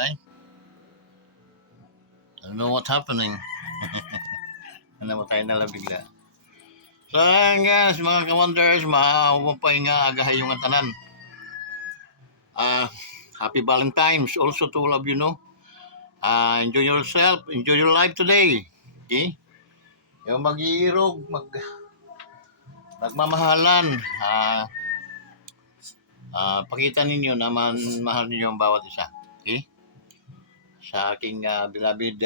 guys. I don't know what's happening. Namatay na lang bigla. So ayan guys, mga ka-wonders, maupapay nga agahay yung tanan. Happy Valentine's also to all of you, no? Enjoy yourself, enjoy your life today. Okay? Yung mag-iirog, magmamahalan. Pakita ninyo na mahal ninyo ang bawat isa. Okay? Sa aking beloved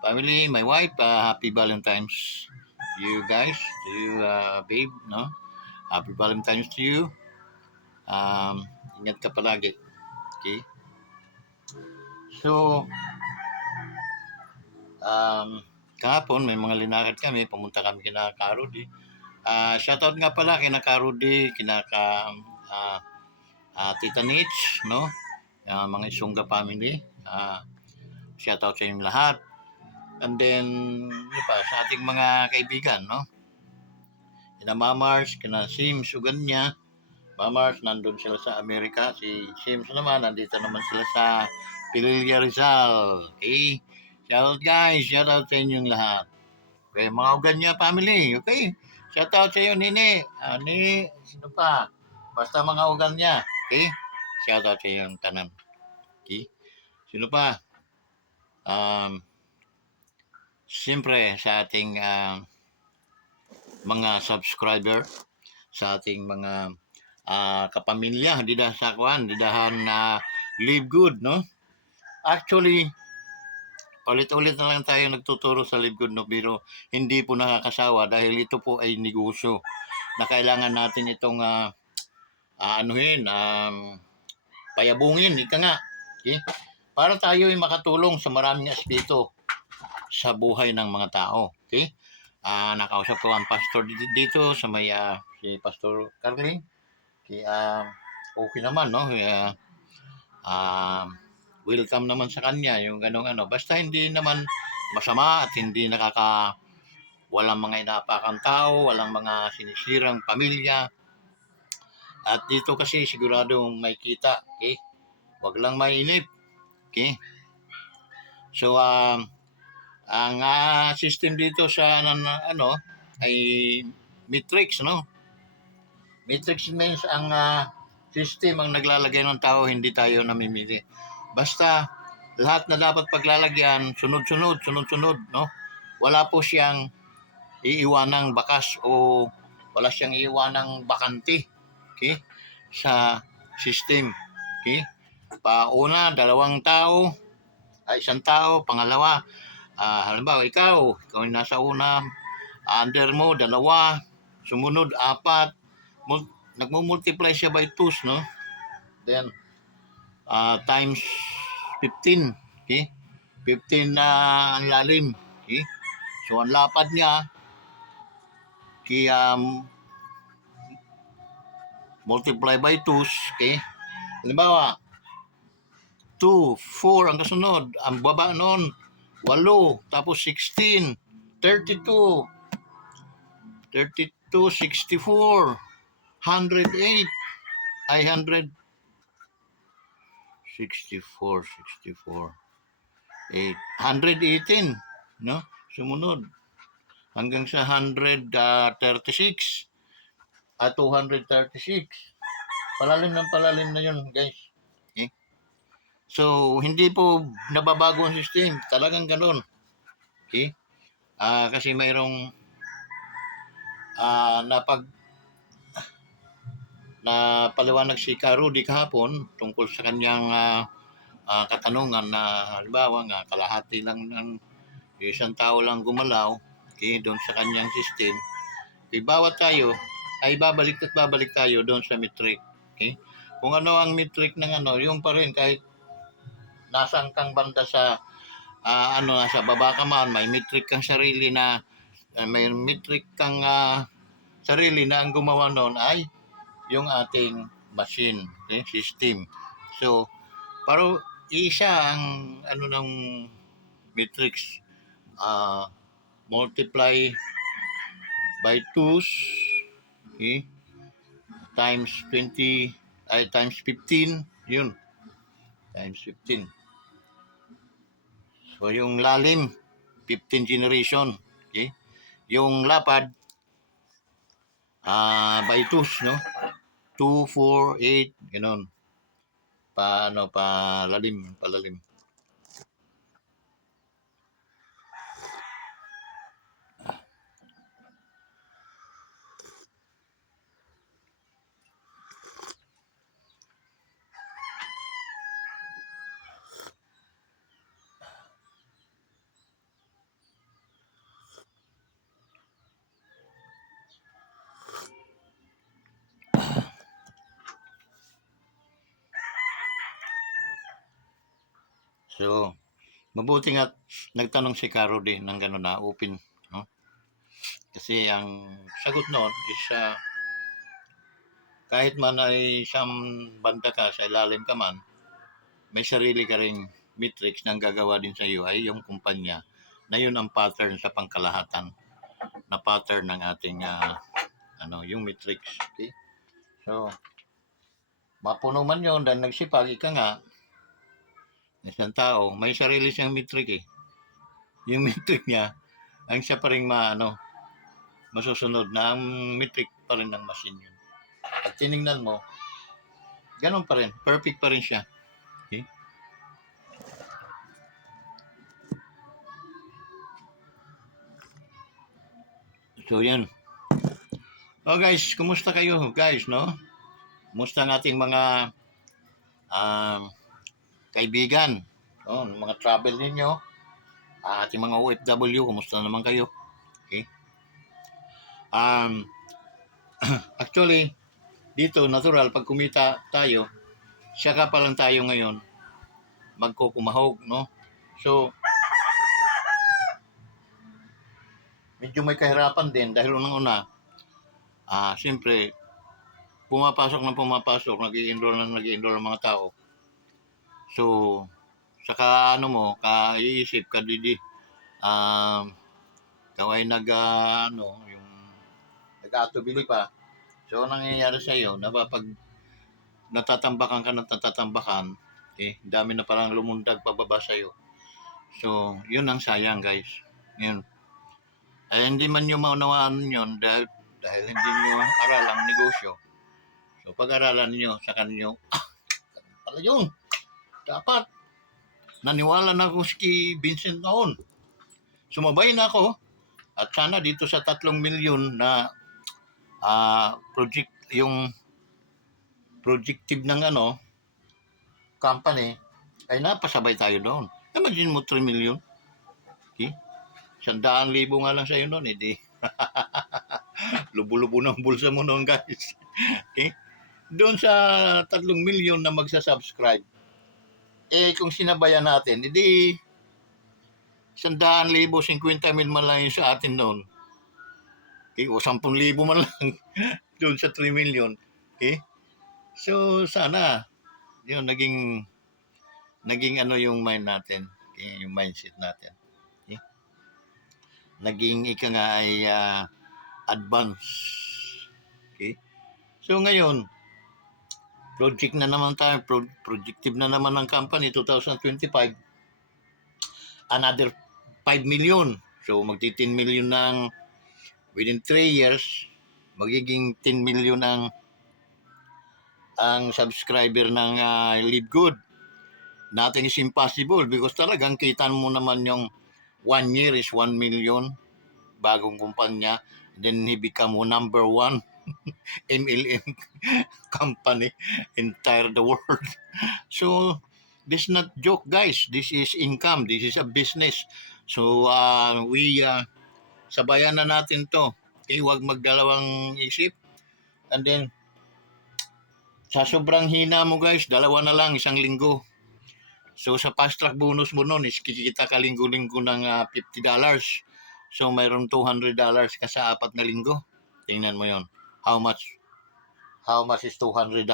family, my wife, happy Valentine's to you guys, to you babe, no? Happy Valentine's to you. Ingat ka palagi. Okay? So, kahapon may mga linakad kami, pumunta kami kina Karudi. Shoutout nga pala kina Karudi, kina Tita Nitch, no? Mga Isunga family. Shoutout sa inyong lahat. And then, sa ating mga kaibigan, no? Kina Mamars, kina Sims, Uganya. Mamars, nandun sila sa Amerika. Si Sims naman, nandito naman sila sa Pililla Rizal. Okay? Shoutout guys, shoutout sa inyong lahat. Okay, mga Uganya family, okay? Shoutout sa iyo, Nini. Nini, sino pa? Basta mga Uganya, okay? Shoutout sa iyo, tanan. Okay? Sino pa? Siyempre sa ating mga subscriber, sa ating mga kapamilya, didahan live good, no? Actually, ulit-ulit na lang tayo nagtuturo sa live good, no? Pero hindi po nakakasawa dahil ito po ay negosyo na kailangan natin itong payabungin, ika nga. Okay? Para tayo ay makatulong sa maraming aspeto sa buhay ng mga tao. Okay? Nakausap ko ang pastor dito sa may si Pastor Carling. Okay, okay naman, no? Welcome naman sa kanya yung ganong ano. Basta hindi naman masama at hindi walang mga inapakang tao, walang mga sinisirang pamilya. At dito kasi siguradong may kita. Okay? Wag lang mainip. Okay? So, ang system dito sa ano ay matrix, no? Matrix means ang system ang naglalagay ng tao, hindi tayo namimili. Basta lahat na dapat paglalagyan, sunod-sunod, no? Wala po siyang iiwanang bakas o wala siyang iiwanang bakante, okay? Sa system, okay? Pauna, isang tao, pangalawa, halimbawa ikaw yung nasa una, under mo, dalawa, sumunod, apat, nagmumultiply siya by 2, no? Then, times 15, okay? 15 na ang lalim, okay? So, ang lapad niya, multiply by 2, okay? Halimbawa, 2, 4 ang kasunod, ang baba noon, 8, tapos 16, 32, 64, 108, 118, no? Sumunod hanggang sa 136 at 236. Palalim na yun, guys. Okay? So, hindi po nababago ang system. Talagang ganun. Okay? Kasi mayroong na paliwanag si Karudi kahapon tungkol sa kanyang katanungan na halimbawa nga kalahati lang ng isang tao lang gumalaw, okay, doon sa kanyang system. Okay, bawat tayo ay babalik tayo doon sa metric. Okay? Kung ano ang metric ng yung pa rin kahit nasang kang banda sa nasa baba ka man, may metric kang sarili na may metric kang sarili na ang gumawa noon ay yung ating machine, okay, system. So, pero isa ang ng matrix, multiply by 2, okay, times 20 ay times 15, yun, times 15. So yung lalim, 15 generation. Okay? Yung lapad, by twos, no? 2, 4, 8, ganun. Palalim. So, mabuti nga nagtanong si Caro din ng gano'n na open, no? Kasi ang sagot noon is kahit man ay isang banda ka sa ilalim ka man, may sarili ka ring metrics na gagawa din sa iyo ay yung kumpanya na yun ang pattern sa pangkalahatan na pattern ng ating yung metrics. Okay? So, mapuno man yun dahil nagsipag ka nga, isang tao, may sarili siyang metric eh. Yung metric niya, ang siya pa rin masusunod na ang metric pa rin ng machine yun. At tinignan mo, ganun pa rin, perfect pa rin siya. Okay? So yan. Oh guys, kumusta kayo guys, no? Kumusta ang ating mga kaibigan? Oh, mga travel ninyo, ating mga OFW, kumusta naman kayo? Okay? Actually, dito natural pag kumita tayo, saka pa lang tayo ngayon magkukumahog, no? So, medyo may kahirapan din dahil unang-una, siyempre, pumapasok, nag-i-enroll ang mga tao. So, saka kaiisip ka didi, kaway yung nag-atubili pa. So, nangyayari sa iyo, pag natatambakan ka ng natatambakan, dami na parang lumundag pababa sa iyo. So, yun ang sayang guys. Yun. Ay hindi man nyo maunawaan yun dahil hindi nyo aral ang negosyo. So, pag-aralan nyo sa kanyo, pala yun, dapat naniwala na ako si Vincent noon. Sumabay na ako at sana dito sa 3 milyon na project, yung projective ng company, ay napasabay tayo doon. Imagine mo 3 milyon. Okay? 100,000 nga lang sa'yo noon, di. Lubo-lubo ng bulsa mo noon, guys. Okay? Doon sa 3 milyon na magsasubscribe, kung sinabayan natin, hindi 100,000, 50,000 man lang yung sa atin noon. Okay? O 10,000 man lang doon sa 3 milyon. Okay? So, sana, yun, naging yung mind natin. Okay? Yung mindset natin. Okay? Naging ay advance. Okay? So, ngayon, project na naman tayo, projective na naman ng company, 2025, another 5 million. So, magti 10 million ng within 3 years, magiging 10 million ang subscriber ng Live Good. Nothing is impossible because talagang kita mo naman yung 1 year is 1 million bagong kumpanya. Then he become number 1 MLM company entire the world. So, this is not joke guys. This is income. This is a business. So, sabayan na natin to. Okay, huwag magdalawang isip. And then, sa sobrang hina mo guys, 2 na lang, 1 linggo. So, sa fast track bonus mo nun, is kikita ka linggo-linggo ng $50. So, mayroong $200 ka sa 4 na linggo. Tingnan mo yon. How much is $200?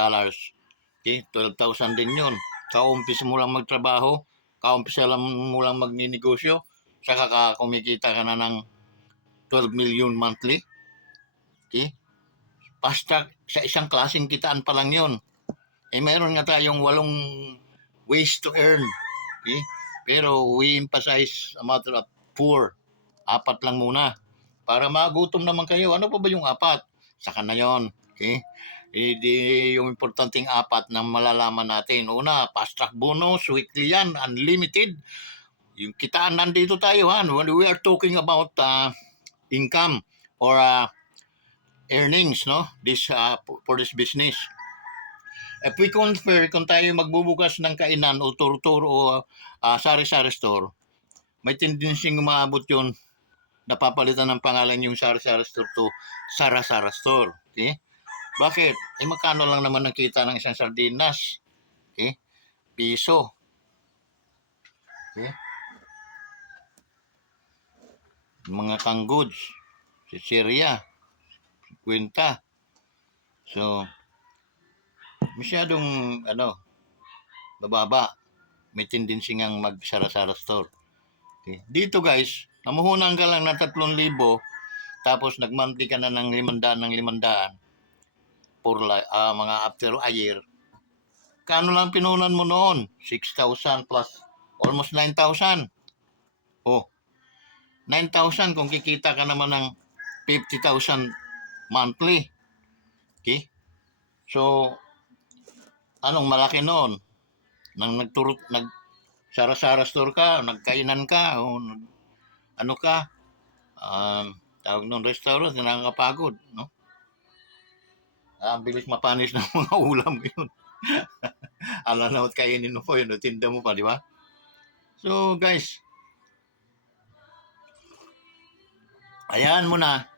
Okay, 12,000 din yun. Kaumpisa mo lang magtrabaho, kaumpisa mo lang magninegosyo, saka kumikita ka na ng 12 million monthly. Okay? Basta sa isang klaseng kitaan pa lang yun. Mayroon nga tayong 8 ways to earn. Okay? Pero we emphasize a matter of 4. 4 lang muna. Para magutom naman kayo. Ano pa ba yung 4? Saka na yon. Okay? Hindi yung importanteng 4 na malalaman natin. Una, fast track bonus, weekly yan, unlimited. Yung kitaan nandito tayo ha. When we are talking about income or earnings, no? This for this business. If we compare, kung tayo magbubukas ng kainan o tur-tur o sari-sari store, may tendency umabot yun, napapalitan ng pangalan yung sari-sari store to Sara-Sara store. Okay? Bakit? Magkano lang naman ang kita ng isang sardinas? Okay? Piso. Okay? Mga canned goods, Syria, 50. So, masyadong bababa. May tendency ngang mag-Sara-Sara store. Okay. Dito guys, namuhunan ka lang ng 3,000, tapos nag-monthly ka na ng 500 for mga after a year. Kano lang pinunan mo noon? 6,000 plus almost 9,000. Oh, 9,000 kung kikita ka naman ng 50,000 monthly. Okay? So, anong malaki noon? Nang Sara-Sara store ka, nagkainan ka, o ano ka, tawag ng restaurant, nakakapagod, no? Ang bilis mapanis ng mga ulam yun. Alam na kainin mo po yun, tinda mo pa, di ba? So, guys, ayan mo na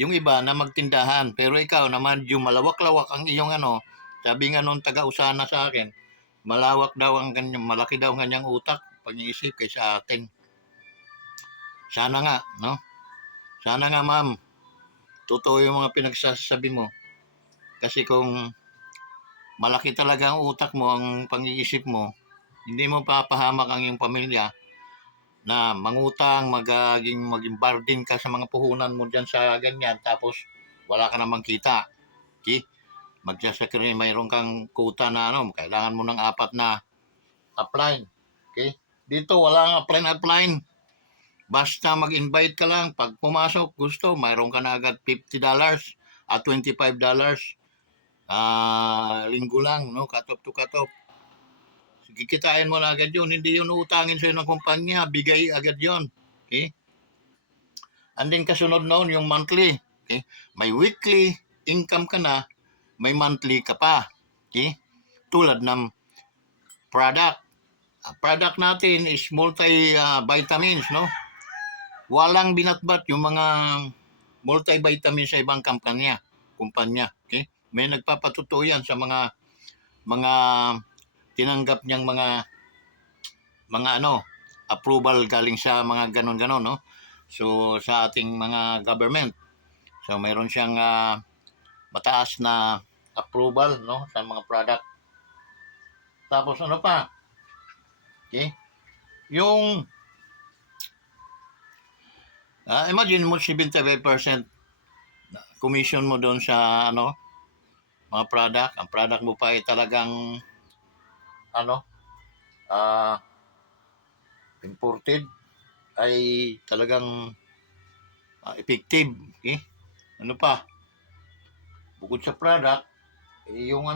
yung iba na magtindahan, pero ikaw naman yung malawak-lawak ang iyong sabi nga nung taga-usana sa akin, malawak daw ang kanyang, malaki daw ang kanyang utak, pag-iisip kaysa atin. Sana nga, no? Sana nga, ma'am, totoo yung mga pinagsasabi mo. Kasi kung malaki talaga ang utak mo, ang pang-iisip mo, hindi mo papahamak ang iyong pamilya na mangutang, maging burden ka sa mga puhunan mo dyan sa ganyan, tapos wala ka namang kita. Okay? Magsasakri, mayroon kang kuta na kailangan mo ng 4 na upline. Okay? Dito walang upline. Basta mag-invite ka lang. Pag pumasok, gusto, mayroon ka na agad $50 at $25. Linggo lang, no? Cut-off to cut-off. Kikitain mo na agad yun. Hindi yun utangin sa'yo ng kumpanya. Bigay agad yun. Okay? And then kasunod noon, yung monthly. Okay? May weekly income ka na, may monthly ka pa. Okay? Tulad ng product. Product natin is multi-vitamins, no? Walang binatbat yung mga multivitamins sa ibang kumpanya. Okay? May nagpapatuto yan sa mga tinanggap niyang mga approval galing sa mga ganon-ganon, no? So, sa ating mga government. So, mayroon siyang mataas na approval, no? Sa mga product. Tapos, ano pa? Okay? Yung imagine mo 75% commission mo doon sa mga product. Ang product mo pa ay talagang imported, ay talagang effective. Okay? Ano pa? Bukod sa product, yung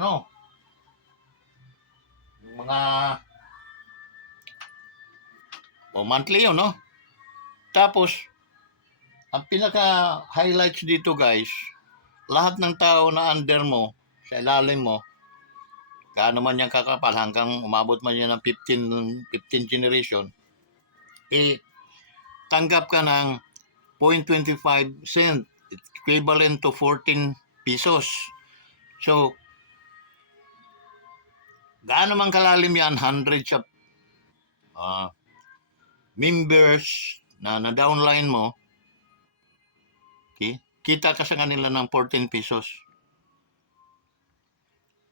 yung mga monthly yun, no? Tapos, ang pinaka-highlights dito guys, lahat ng tao na under mo, sa ilalim mo, gaano man yung kakapal, hanggang umabot man yan ng 15 generation, tanggap ka ng 0.25 cent, equivalent to 14 pesos. So, gaano man kalalim yan, hundreds of members na downline mo, okay? Kita ka sa kanila ng 14 pesos.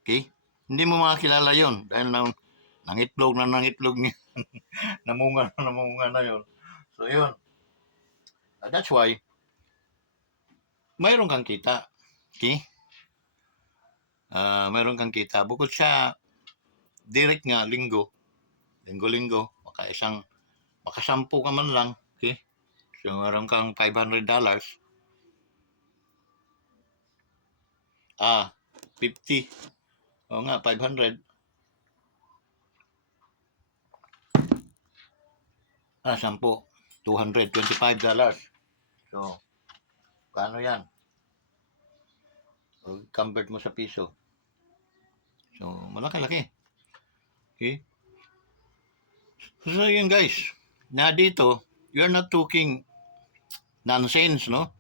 Okay? Hindi mo makakilala yon dahil nangitlog niya. namunga na yon. So, yun. That's why, mayroon kang kita. Okay? Mayroon kang kita. Bukod sa direct nga, linggo-linggo, isang makasampu ka man lang, okay? So, meron kang $500. 50. Oo nga, 500. 10. $225. So, paano yan? O, convert mo sa piso. So, malaki-laki. Okay? So, yun guys. Na dito, you're not talking nonsense, no?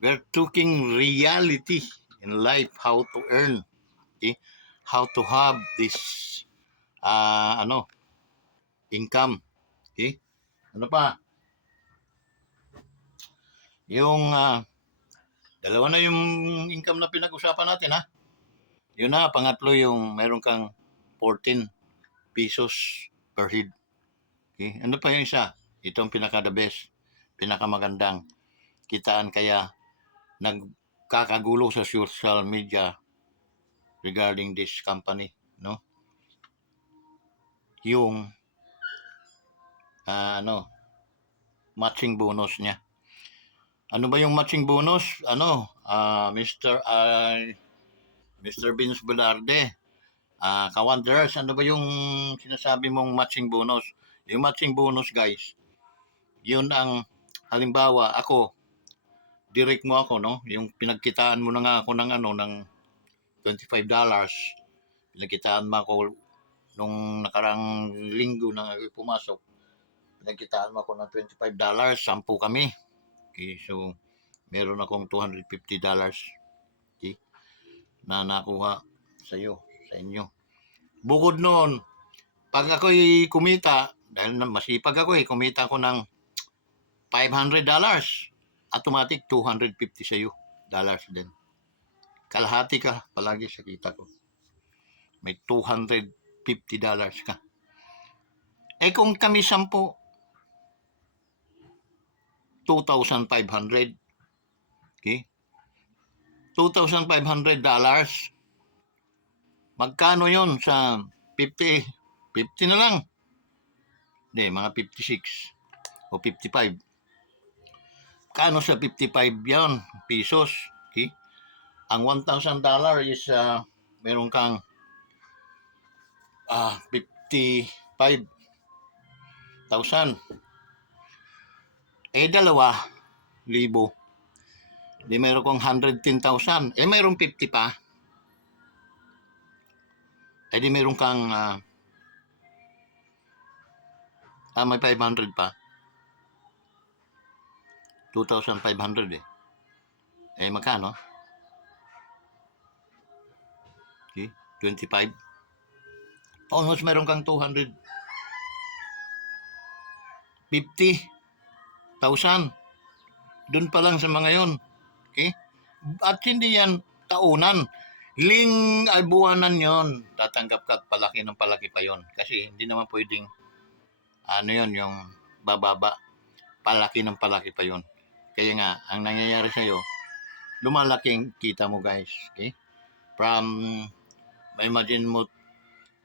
We're talking reality in life, how to earn, okay? How to have this income, okay? Ano pa? Yung dalawa na yung income na pinag-usapan natin, ha? Yun na, pangatlo yung meron kang 14 pesos per head. Okay? Ano pa yung isa? Ito ang pinaka-the best, pinakamagandang kitaan, kaya nagkakagulo sa social media regarding this company, no? Yung matching bonus niya. Ano ba yung matching bonus? Mr. Vince Velarde, Kawanderers, ano ba yung sinasabi mong matching bonus? Yung matching bonus, guys, yun ang, halimbawa, ako, direct mo ako, no? Yung pinagkitaan mo na nga ako ng $25. Pinagkitaan mo ako nung nakarang linggo na pumasok. Pinagkitaan mo ako ng $25, 10 kami. Okay, so meron akong $250, okay, na nakuha sa iyo, sa inyo. Bukod noon, pag ako'y kumita, dahil masipag ako kumita ako ng $500, automatic 250 sa iyo, dollars din. Kalahati ka palagi sa kita ko. May $250 ka. Kung kami 10, $2,500. Okay? $2,500. Magkano yon sa 50? 50 na lang. Hindi, mga 56 o 55. Kano sa 55 yan? Pesos. Okay? Ang $1,000 is meron kang 55,000. 2,000. Di meron kong 110,000. Mayroong 50 pa. Di meron kang may 500 pa. 2,500 magkano? Okay, 25. Almost meron kang 250,000. Doon pa lang sa mga yon. Okay? At hindi yan taunan. Buwanan yon. Tatanggap ka at palaki ng palaki pa yon. Kasi hindi naman pwedeng yung bababa. Palaki ng palaki pa yon. Kaya nga, ang nangyayari sa'yo, lumalaking kita mo, guys. Okay? Imagine mo,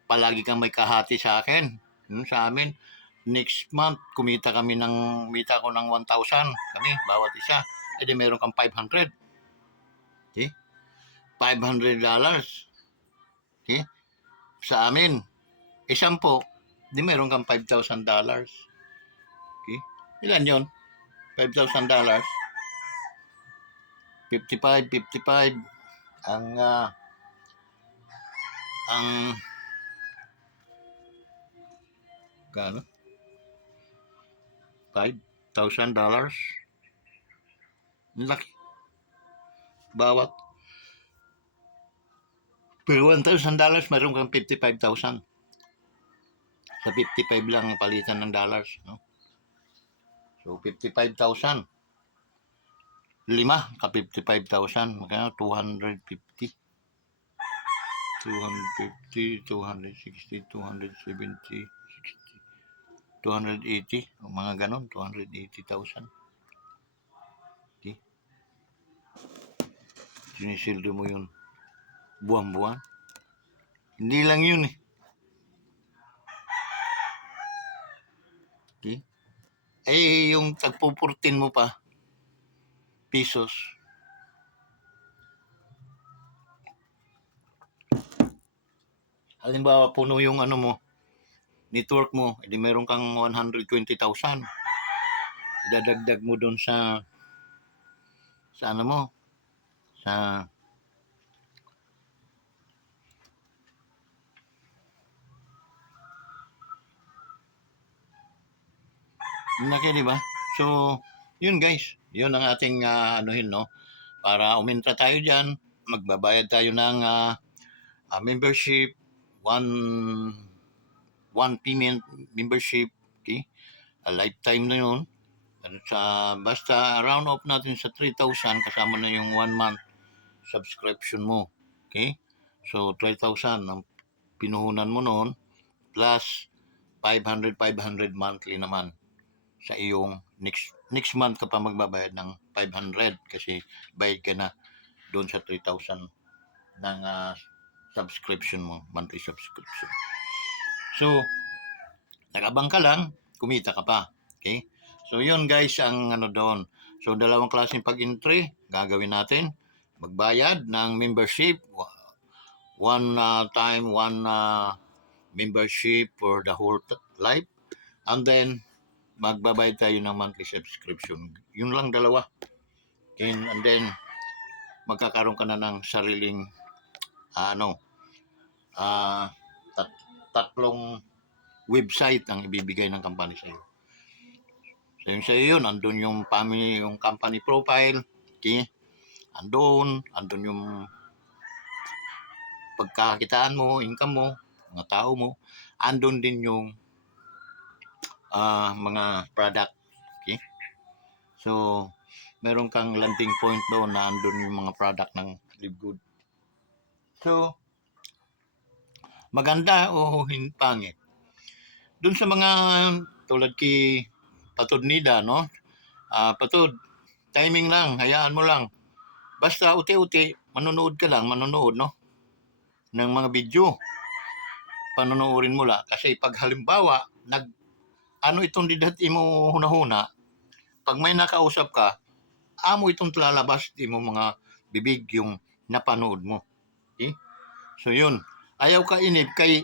palagi kang may kahati sa akin. Sa amin, next month, kumita ko ng 1,000 kami, bawat isa. Di meron kang 500. Okay? $500. Okay? Sa amin, 10, di meron kang $5,000. Okay? Ilan yon? $5,000. 55. Ang kano? $5,000. Laki. Bawat per $1,000, meron kang 55,000. Sa 55 lang palitan ng dollars, no? So 55,000. 5 ka 55,000, magkano? 250. 250, 260, 270, 60, 280, mga ganon, 280,000. Okay? Sinisildo mo yun buwan-buwan. Hindi lang yun Okay? Eh, yung tagpupurtin mo pa, pesos. Halimbawa, puno yung ano mo, network mo, edi meron kang 120,000. Idadagdag mo doon sa ano mo, sa laki, di ba? So, yun guys, yun ang ating anuhin, no? Para umintra tayo dyan, magbabayad tayo ng membership, one one payment membership, okay? A lifetime na yun. At basta round off natin sa 3,000 kasama na yung 1 month subscription mo. Okay? So, 12,000 ang pinuhunan mo noon plus 500 monthly naman sa iyong next month ka pa magbabayad ng 500 kasi bayad ka na doon sa 3,000 ng subscription mo, monthly subscription. So, nakabang ka lang, kumita ka pa. Okay? So, yun guys ang ano doon. So, dalawang klaseng pag-entry gagawin natin. Magbayad ng membership, one time, one membership for the whole life. And then, magbabayad tayo ng monthly subscription. Yun lang dalawa. And then, magkakaroon ka na ng sariling tatlong website ang ibibigay ng company sa iyo. So yung sa iyo yun, andun yung family, yung company profile, okay? Andun yung pagkakitaan mo, income mo, mga tao mo, andun din yung mga product, okay? So, meron kang landing point doon na andun yung mga product ng Live Good. So, maganda o pangit? Doon sa mga tulad kay Patod Nida, no? Patod, timing lang, hayaan mo lang. Basta uti-uti, manonood ka lang, no? Ng mga video. Panonoodin mo lang. Kasi pag halimbawa, ano itong didati mo hunahuna, pag may nakausap ka, amo itong lalabas di mo mga bibig yung napanood mo. Okay? So yun. Ayaw ka inip kay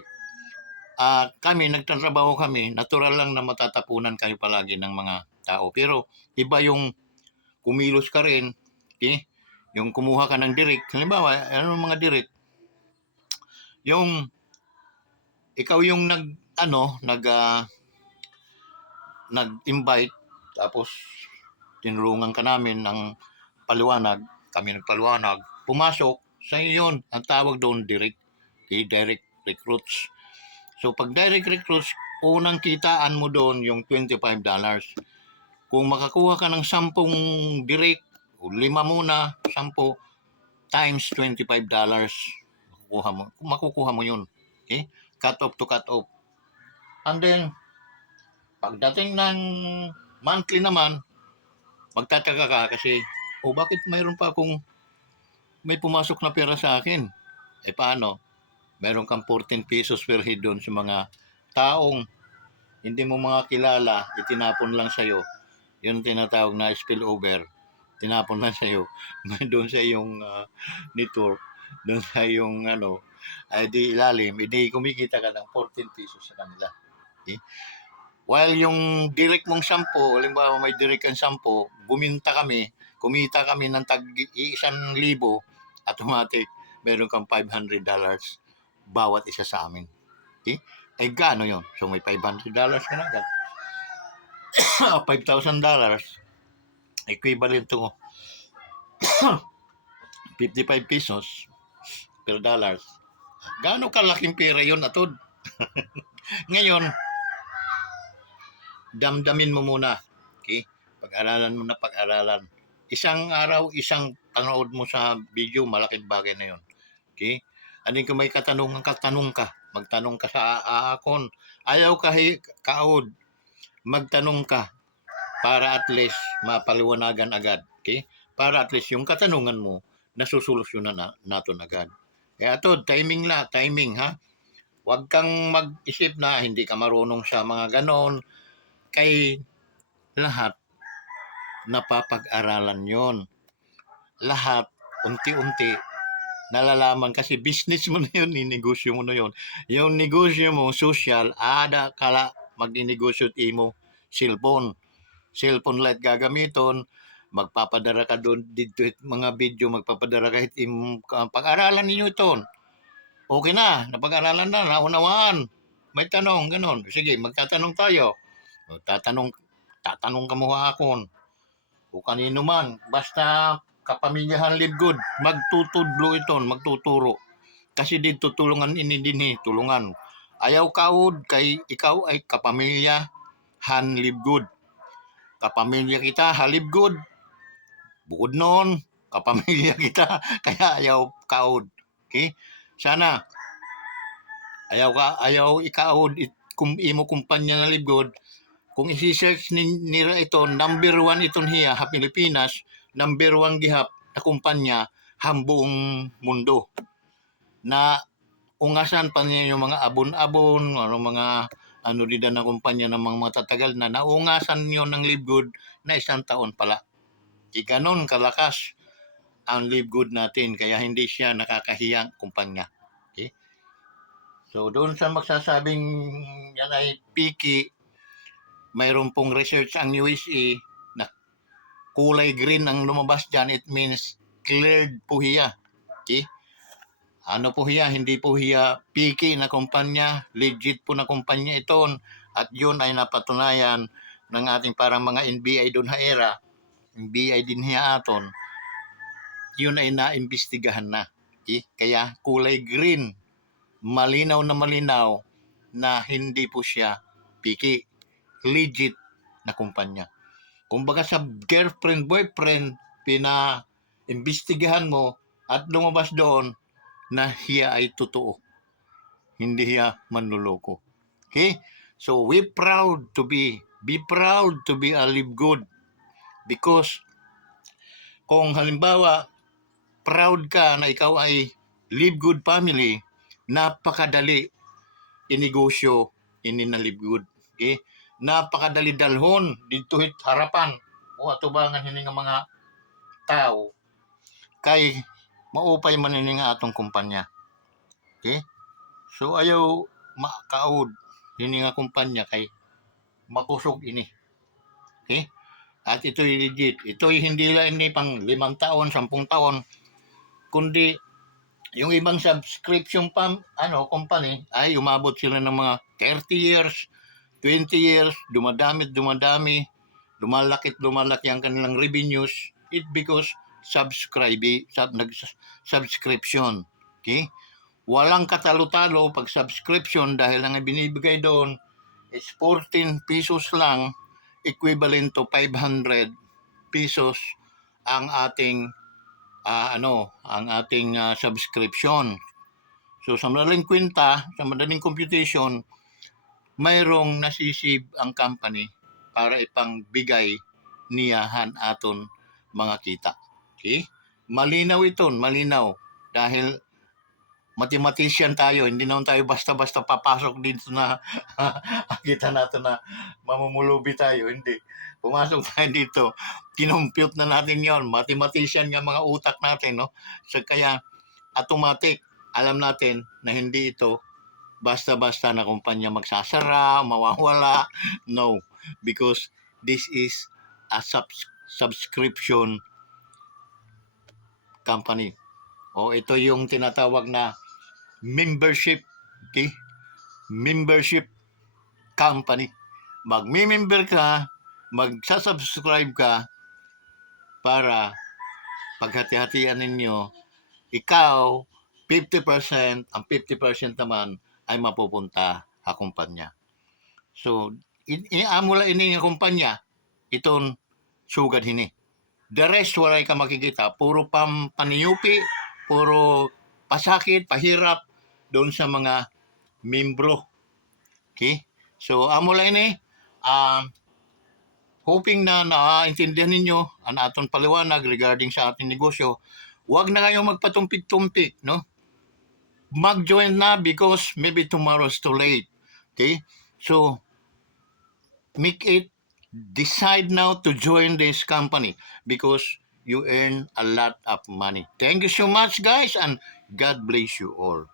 kami, nagtatrabaho kami, natural lang na matatapunan kayo palagi ng mga tao. Pero iba yung kumilos ka rin, okay? Yung kumuha ka ng direct. Halimbawa, ano mga direct? Yung ikaw yung nag-invite tapos tinulungan ka namin ng paliwanag, kami nagpaliwanag, pumasok, sa yun, ang tawag doon direct, okay? Direct recruits. So pag direct recruits, unang kitaan mo doon yung $25. Kung makakuha ka ng 10 direct, o 5 muna, 10 times $25, makukuha mo yun. Okay? Cut off to cut off. And then, pagdating ng monthly naman, magtataka ka kasi, bakit mayroon pa akong may pumasok na pera sa akin? Paano? Meron kang 14 pesos per head doon sa mga taong hindi mo mga kilala, itinapon lang sa'yo. Yung tinatawag na spillover, tinapon lang sa'yo. Doon sa iyong network, doon sa iyong ay di ilalim, hindi kumikita ka ng 14 pesos sa kanila. Okay? While yung direct mong 10, halimbawa may direct kang 10, kumita kami ng tag-1,000, automatic, meron kang $500 bawat isa sa amin. Okay? Gaano yun? So may $500 ka na agad. $5,000 equivalent to 55 pesos per dollars. Gaano kalaking pera yun, atod? Ngayon, damdamin mo muna. Okay? Pag-aralan mo na pag-aralan. Isang araw, isang panood mo sa video, malaking bagay na yun. Okay? Anin kung may katanungan ka, tanong ka. Magtanong ka sa aakon. Ayaw ka kaod. Magtanong ka para at least mapaliwanagan agad. Okay? Para at least yung katanungan mo, nasusolusyonan natin agad. Kaya to, timing ha? Huwag kang mag-isip na hindi ka marunong sa mga ganon. Kay lahat napapag-aralan yon. Lahat, unti-unti, nalalaman kasi business mo na yun, ninegosyo mo na yun. Yung negosyo mo, social, ada kala magninegosyo imo, cellphone. Cellphone light gagamiton, magpapadara ka doon dito mga video, magpapadara kahit pag-aralan ninyo ito. Okay na, napag-aralan na, naunawaan. May tanong, ganon. Sige, magtatanong tayo. O, tatanong ka mo akon. O kanino man, basta kapamilyahan live good, magtutudlo ito, magtuturo. Kasi dito tulungan ini din tulungan. Ayaw kaod kay ikaw ay kapamilya han live good. Kapamilya kita halib good. Bukod noon, kapamilya kita kaya ayaw kaod. Okay? Sana ayaw ikaod kung imo kumpanya na live good. Kung isi-search nila ito, number 1 itong hiya ha Pilipinas, number 1 gihap na kumpanya hambuong mundo. Na ungasan pa niya yung mga abon-abon, mga dida na kumpanya ng mga matatagal na naungasan nyo ng live good na 1 taon pala. Ganon kalakas ang live good natin kaya hindi siya nakakahiyang kumpanya. Okay? So doon sa magsasabing yan ay piki, mayroon pong research ang USA na kulay green ang lumabas dyan, it means cleared po hiya. Okay? Ano po hiya? Hindi po hiya piki na kumpanya, legit po na kumpanya ito. At yun ay napatunayan ng ating parang mga NBI doon ha era, NBI din hiya aton, yun ay naimbestigahan na. Okay? Kaya kulay green, malinaw na hindi po siya piki, legit na kumpanya. Kumbaga sa girlfriend, boyfriend, pina-imbestigahan mo at lumabas doon na hiya ay totoo. Hindi hiya manluloko. Okay? So be proud to be a live good. Because kung halimbawa proud ka na ikaw ay live good family, napakadali inegosyo ini na live good. Okay? Napakadali dalhon dito harapan o atubangan hini nga mga tao kay maupay man ini nga atong kumpanya. Okay? So ayaw makaod hini nga kumpanya kay makusog ini. Okay? At ito'y legit. Ito'y hindi lang ini pang 5 taon, 10 taon, kundi yung ibang subscription company ay umabot sila ng mga 30 years, 20 years, dumadami, lumalaki ang kanilang revenues. It because subscription. Okay? Walang katalo-talo pag subscription dahil ang binibigay doon is 14 pesos lang, equivalent to 500 pesos ang ating subscription. So sa madaling kwenta, sa madaling computation, mayroong nasisib ang company para ipangbigay niyahan aton mga kita. Okay? Malinaw ito, malinaw. Dahil mathematician tayo, hindi naman tayo basta-basta papasok dito na kita natin na mamumulubi tayo. Hindi. Pumasok tayo dito, kinumpute na natin yon. Mathematician nga mga utak natin, no? So kaya automatic, alam natin na hindi ito basta-basta na kumpanya magsasara, mawawala. No, because this is a subscription company. O ito yung tinatawag na membership. Okay? Membership company. Magme-member ka, magsasubscribe ka para paghati-hatian ninyo, ikaw 50%, ang 50% naman ay mapupunta sa kumpanya. So, amula ini nga kumpanya, itong sugad hini. The rest, walay ka makikita. Puro paniyupi, puro pasakit, pahirap doon sa mga membro. Okay? So, amula ini, hoping na naintindihan ninyo ang aton paliwanag regarding sa ating negosyo. Huwag na kayong magpatumpik-tumpik, no? Mag-join na because maybe tomorrow is too late. Okay? So, make it decide now to join this company because you earn a lot of money. Thank you so much, guys, and God bless you all.